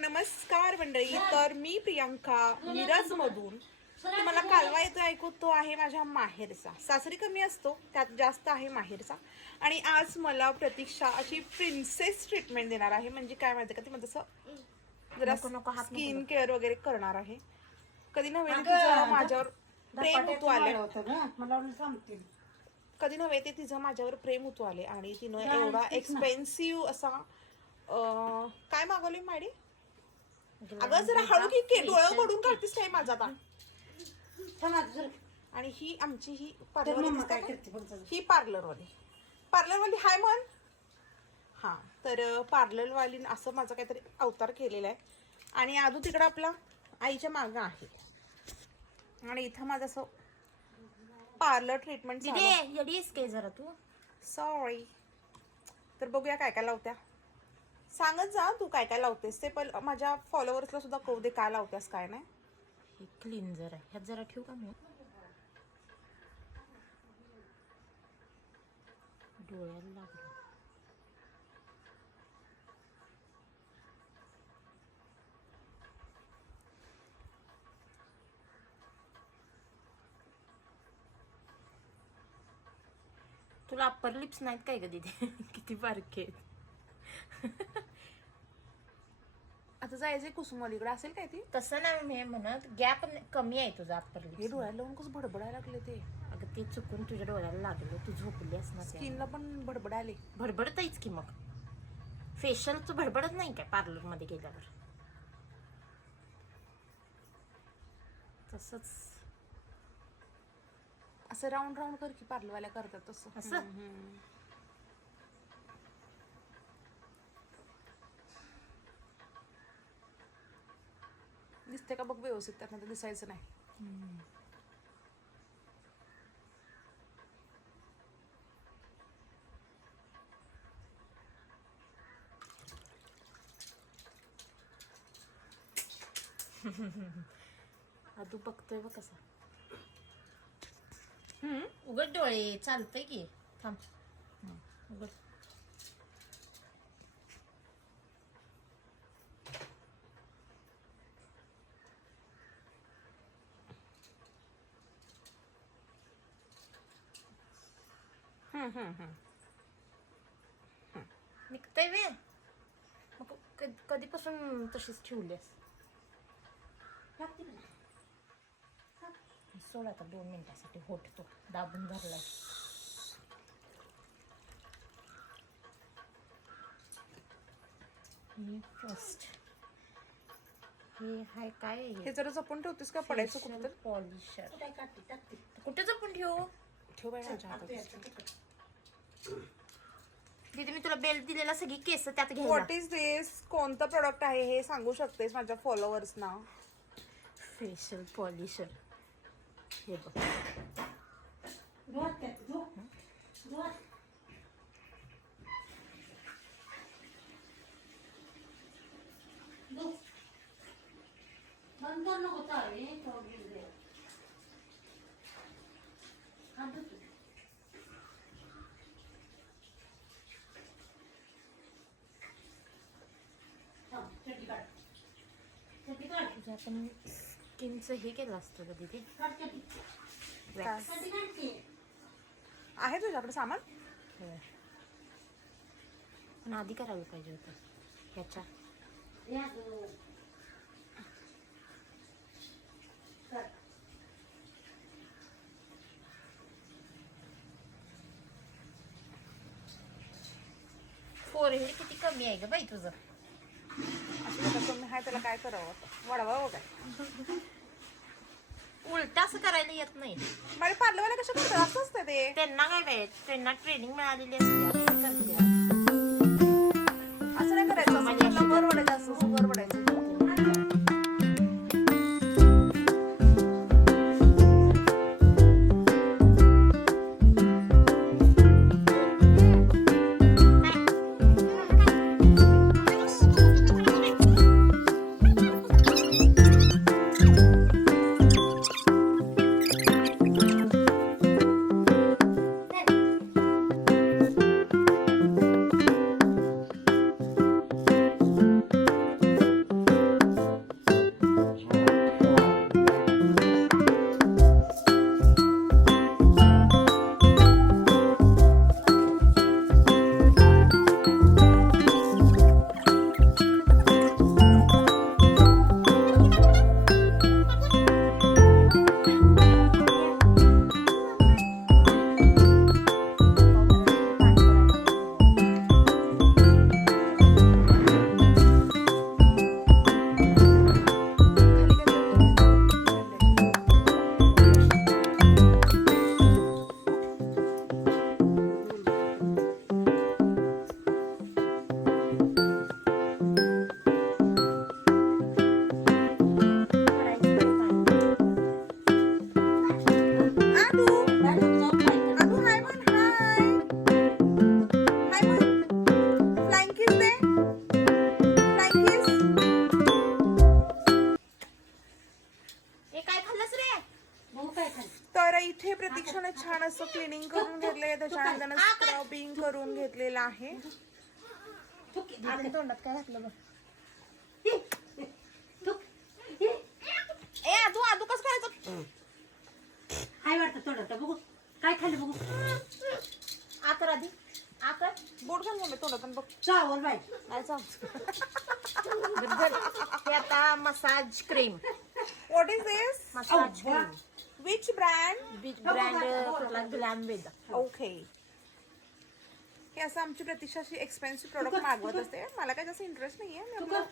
नमस्कार मंडळी. तर मी प्रियांका मिरज मधून तुम्हाला कालवा येतो ऐकू तो आहे माझ्या माहेरचा. सासरी कमी असतो त्यात जास्त आहे माहेरचा. आणि आज मला प्रतीक्षा अशी प्रिन्सेस ट्रीटमेंट देणार आहे. म्हणजे काय माहिती का ती म्हणजे असं जरा हात स्किन केअर वगैरे करणार आहे. कधी नव्हे तिचं माझ्यावर प्रेम उतू आले कधी नव्हे ते तिचं माझ्यावर प्रेम उतू आले आणि तिनं एवढा एक्सपेन्सिव्ह असा काय मागवले माडी अगं जरा हळू की के डोळं पडून काढतेस काय माझा आता? आणि ही आमची ही पार्लर. ही पार्लरवाली पार्लरवाली हाय म्हण. हा तर पार्लरवाली असं माझा काहीतरी अवतार केलेला आहे. आणि आदू तिकडं आपला आईच्या मागं आहे. आणि इथं माझं असं पार्लर ट्रीटमेंट जरा तू? सॉरी तर बघूया काय काय लावत्या. सांगत जा तू काय काय लावतेस ते पण माझ्या फॉलोअर्सला सुद्धा कळू दे काय लावतेस काय नाही. हे क्लिन्झर आहे ह्यात जरा ठेवू का मी? डोळ्याला लागलं. तुला अप्पर लिप्स नाहीत काय ग ते किती बारके आहेत आता जायचे कुसुमलीकडे असेल काय ती? तसं नाही मी म्हणत गॅप कमी आहे तुझा अप्पर हे लिप्स डोळ्याला लावून कसं भडबडायला लागले ते? अगं ते चुकून तुझ्या डोळ्याला लागलं. तू झोपली त्यामुळे. स्किनला पण भडबडाले भडबडतायच की मग. फेशियलचं भडबडत नाही काय पार्लरमध्ये गेल्यावर? तसंच. असं राऊंड राऊंड कर की पार्लरवाल्या करतात तसं. असं? हम्म, हम्म. दिसते का बघ व्यवस्थित त्यात दिसायचं नाही. तू बघतोय बघ कसा. हम्म. उघड डोळे चालतंय की. थांब. हं, हम्म, हम्म, हम्म. निघतंय वे मग कध- कधीपासून तशीच ठेवलीस सोड आता दोन मिनिटासाठी होट तो. दाबून धरलाय. हे फर्स्ट हे हाय काय? हे जरा जपून ठेवतेस का? पडायचं कुठं पॉलिशर कुठे जपून ठेवू? ठेव माझ्या हातात. दीदी मी तुला बेल दिलेला सगळी केस त्यात व्हॉट इज़ दिस कोणतं प्रोडक्ट आहे हे सांगू शकतेस माझ्या फॉलोअर्सना फेशियल पॉलिशर हे बघ. तुझं आपण स्किनचं हे केलं असतं का Wax. आहे तुझ्याकडे सामान? होय. पण आधी करायला पाहिजे होतं. ह्याच्या फोरहेड किती कमी आहे ग बाई तुझं? कमी आहे त्याला काय करावं आता? वाढवावं काय? उलट असं करायला येत नाही. माझे पार्लरवाला कशा करतात? असं असतं ते. त्यांना काय बाई त्यांना ट्रेनिंग मिळालेली असते? असं नाही करायचं असं तुला वर पडायचं असं असं क्लिनिंग करून घेतले त्याच्यानंतर स्क्रबिंग करून घेतलेलं आहे. तोंडात काय घातलं बघ ए कसं करायचं? हाय वाटतं बघू काय खाल्लं बघू. आकर आधी. आकर बोट घाल मम्मी तोंडात आणि बघ. चावल नाही. हे आता massage cream what is this massage cream which brand which brand कुठला ग्लॅम वेदा ओके हे असं आमची प्रतीक्षाशी एक्सपेन्सिव्ह प्रोडक्ट मागवत असते. मला काय जास्त इंटरेस्ट नाहीये. मी आपलं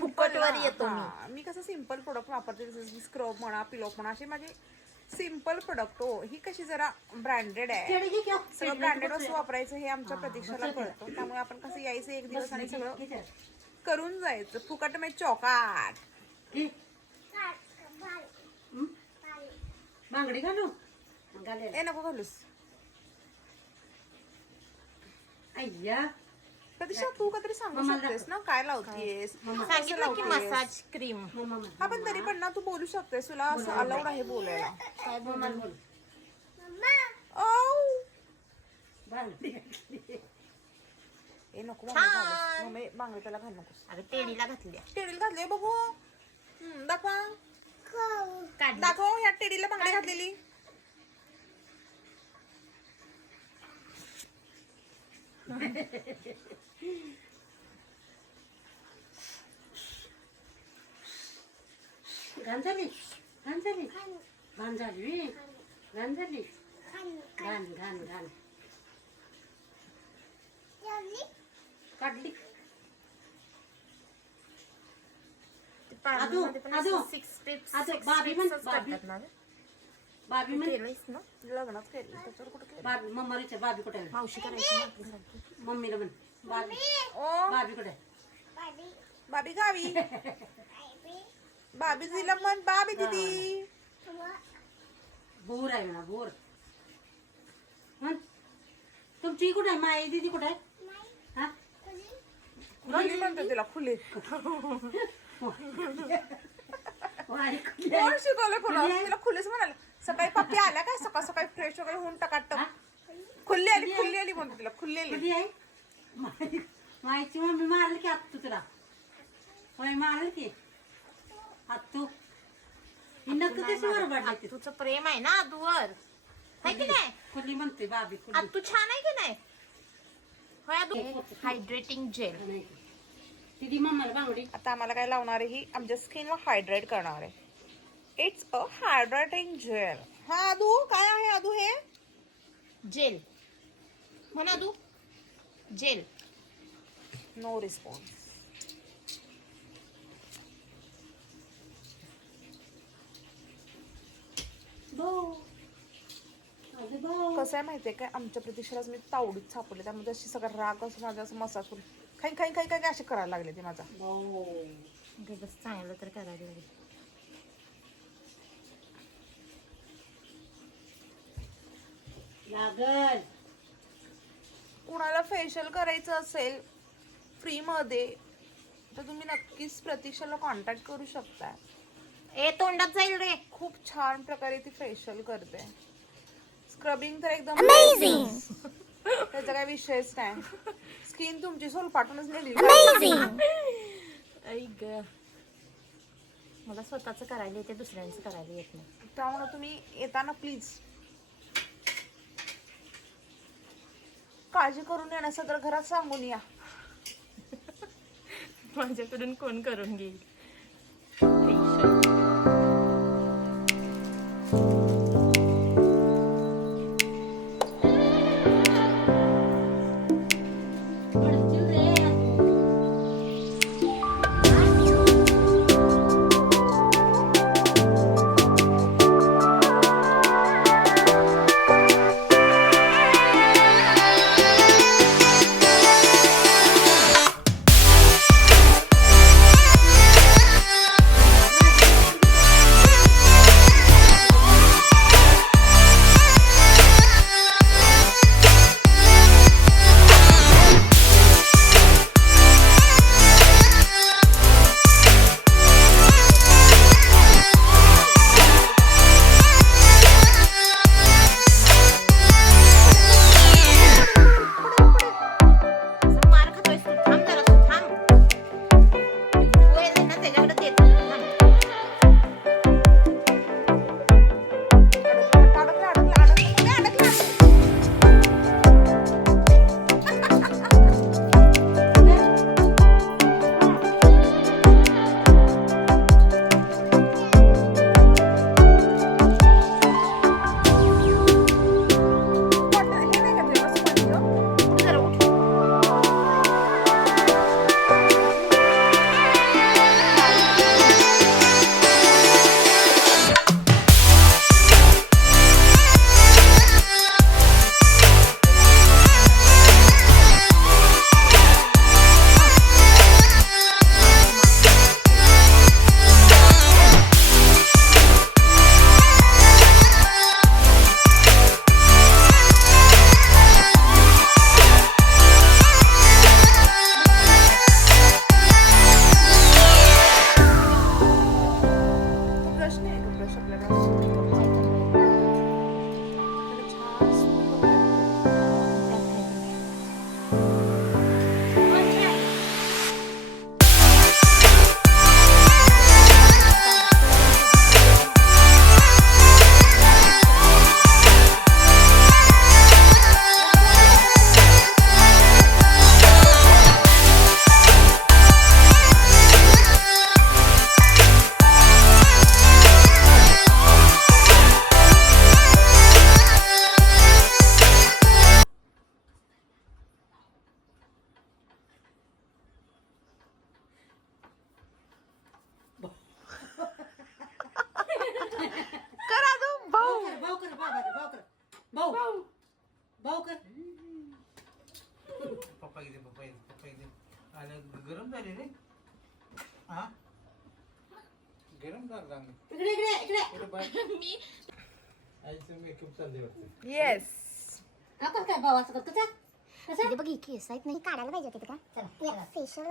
फुकटवर येतो मी. कसं सिंपल प्रोडक्ट वापरते जसं स्क्रब म्हणा पिलो म्हणा असे माझे सिंपल प्रोडक्ट हो. ही कशी जरा ब्रँडेड आहे. घे सगळं ब्रँडेड वस्तू वापरायचं हे आमच्या प्रतीक्षाला कळतं. त्यामुळे आपण कसं यायचं एक दिवस आणि सगळं करून जायचं. फुकट में चौकाट घे. हं? बांगडी घालू? ए नको घालूस. अय्या प्रतीक्षा तू काहीतरी सांगू मम्माला शकतेस ना? काय लावतेस? कसं सांगितलं की लावतेस? मसाज क्रीम मम्मा हा पण तरी पण ना तू बोलू शकतेस. तुला असं अलाउड आहे बोलायला. काय बोल? मम्मा. बोल औ! बांगडी घातली. ए नको मम्मी घालूस. मम्मी बांगडी त्याला घाल नकोस. अरे टेडीला घातली टेडीला घातले बघू. हम्म, दाखवा. दाखव ह्या टेडीला बांगडी घातलेली घाण झाली घाण झाली घाण झाली घाण झाली घाण घाण घाण काढली आदू, आदू. आदू, बाबी म्हण, बाबी. ग? बाबी म्हण लग्नात केली त्याच्यावर कुठं केलं बाबी मम्मा विचार बाबी कुठे आहे? मावशी करायची ना? घरात. मम्मीला म्हण बाबी. ओ बाबी कुठे आहे? बाबी. गावी. बाबी. दिला मन बाबी दिदी. बोर आहे म्हणा बोर म्हण तुमची कुठे आहे? माई दिदी कुठे आहे? हा? खुली म्हणते तिला खुली. कोण आहे? शिकवलं आहे? तिला खुलीच म्हणाले. सकाळी पप्पी आल्या काय? सकाळ सकाळी फ्रेश वगैरे होऊन टकाटक. खुल्ली आली खुल्ली आली म्हणते तिला खुल्ली आली आहे माईची मम्मी मारल की आत्तू तुला. होय मारल की. आत्तू. नक्की कशी बरोबर तुझं प्रेम आहे ना आदूवर. है की नाही? खुली म्हणते बाबी आतू छान आहे की नाही? होय आदू. हायड्रेटिंग जेल नाही. दिदी मम्माला बांगडी. आता आम्हाला काय लावणार आहे ही? आमच्या स्किनला हायड्रेट करणार आहे. इट्स अ हायड्रेटिंग जेल हा आदू काय आहे आदू हे? जेल म्हण आदू. जेल नो रिस्पॉन्स कसं आहे माहितीये काय? आमच्या प्रतीक्षेलाच मी तावडीत सापडले त्यामध्ये अशी सगळं राग असं माझा असं मसाज करून खाई खाई खाई खाई असे करायला लागले ते माझा. बस चांगलं तर करायला लागेल. लागल. कुणाला फेशियल करायचं असेल फ्रीमध्ये तर तुम्ही नक्कीच प्रतीक्षाला कॉन्टॅक्ट करू शकता. ए तोंडात जाईल रे. खूप छान प्रकारे ती फेशियल करते. स्क्रबिंग तर एकदम त्याचा काही विषयच नाही. स्किन तुमची सोल पाठवूनच नेली. ऐक मला स्वतःच करायला येते दुसऱ्यांचं करायला येत नाही. त्यामुळे तुम्ही येताना प्लीज काळजी करून येणं सगळं घरात सांगून या. माझ्याकडून कोण करून घेईल? हा? गरम लागला इकडे इकडे इकडे. कुठे बाय आईचं मेकअप चालले वाटतं. येस हा, कसं काय भावाचं करतो का कसं? बघ ही केस आहेत नाही काढायला पाहिजे होते का फेशियल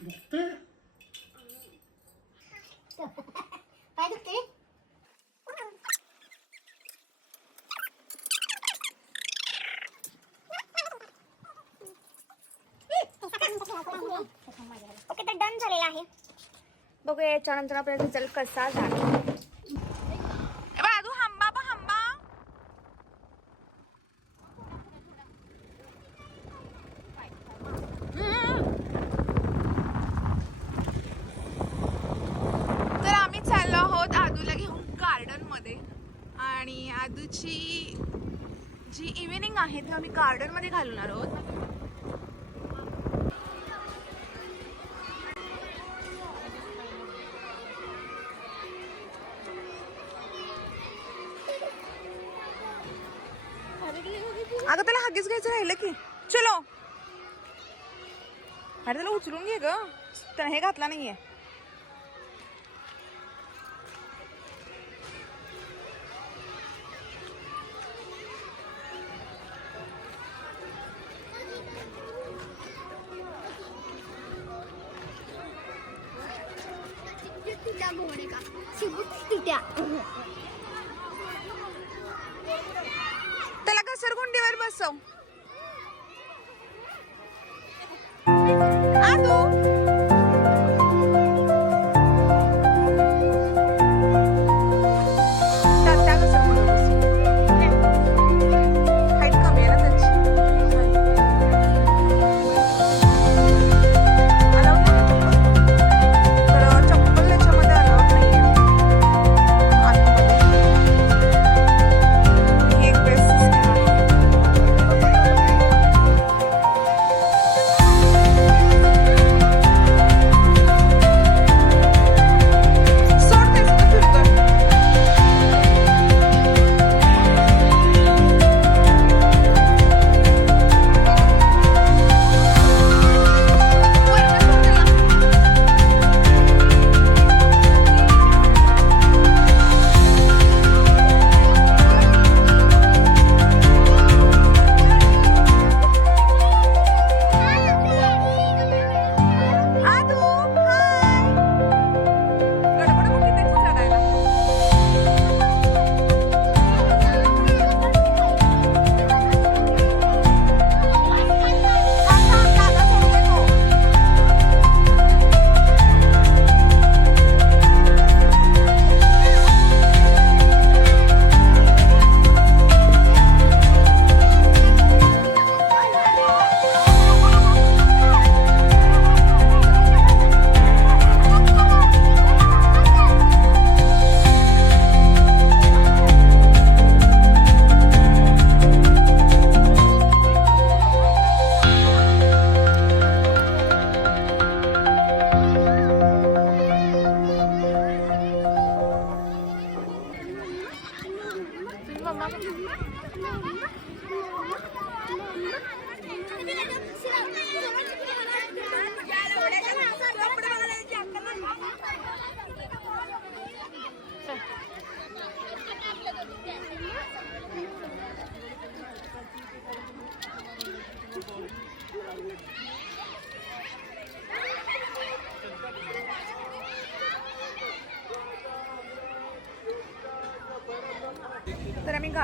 दुखतंय? पाय दुखते ओके तर डन झालेला आहे बघूया याच्यानंतर आपला रिझल्ट कसा झाला आणि आदूची जी इव्हिनिंग आहे ती आम्ही गार्डनमध्ये घालणार आहोत. अगं त्याला हगीच घ्यायचं राहिलं की. चलो. अरे त्याला उचलून घे ग. हे घातला नाहीये. त्याला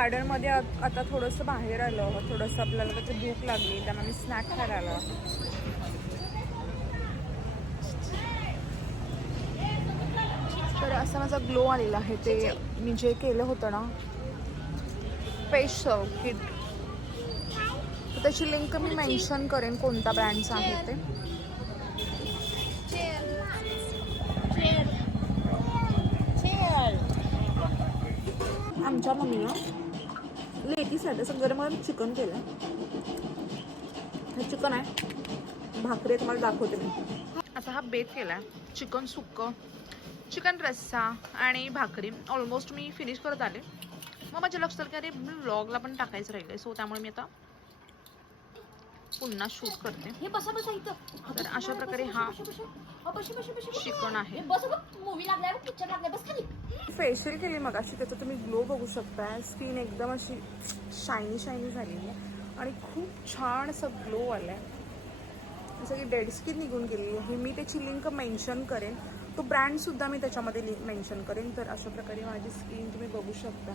गार्डनमध्ये आता थोडंसं बाहेर आलो थोडंसं आपल्याला त्याची भूक लागली त्यामुळे मी स्नॅक खायला तर असा माझा ग्लो आलेला आहे ते मी जे केलं होतं ना स्पेशल किट तर त्याची लिंक मी मेन्शन करेन कोणता ब्रँडचा आहे ते. आमच्या मम्मीनं लेडीसाठी असं गरम गरम चिकन केलं हे चिकन आहे. भाकरी तुम्हाला दाखवते मी. असा हा बेत केला आहे चिकन सुक्क चिकन रस्सा आणि भाकरी. ऑलमोस्ट मी फिनिश करत आले. मग माझ्या लक्षात आलं की अरे व्लॉगला पण टाकायचं राहिलं सो त्यामुळे मी आता पुन्हा शूट करते. हे बसा बसा इथं. तर अशा प्रकारे हा चिकन आहे. फेशियल केली मग अशी त्याचा तुम्ही ग्लो बघू शकता स्किन एकदम अशी शायनी शायनी झालेली आहे. आणि खूप छान असं ग्लो आला आहे सगळी डेड स्किन निघून गेलेली आहे. मी त्याची लिंक मेन्शन करेन. तो ब्रँडसुद्धा मी त्याच्यामध्ये लिंक मेन्शन करेन. तर अशा प्रकारे माझी स्किन तुम्ही बघू शकता.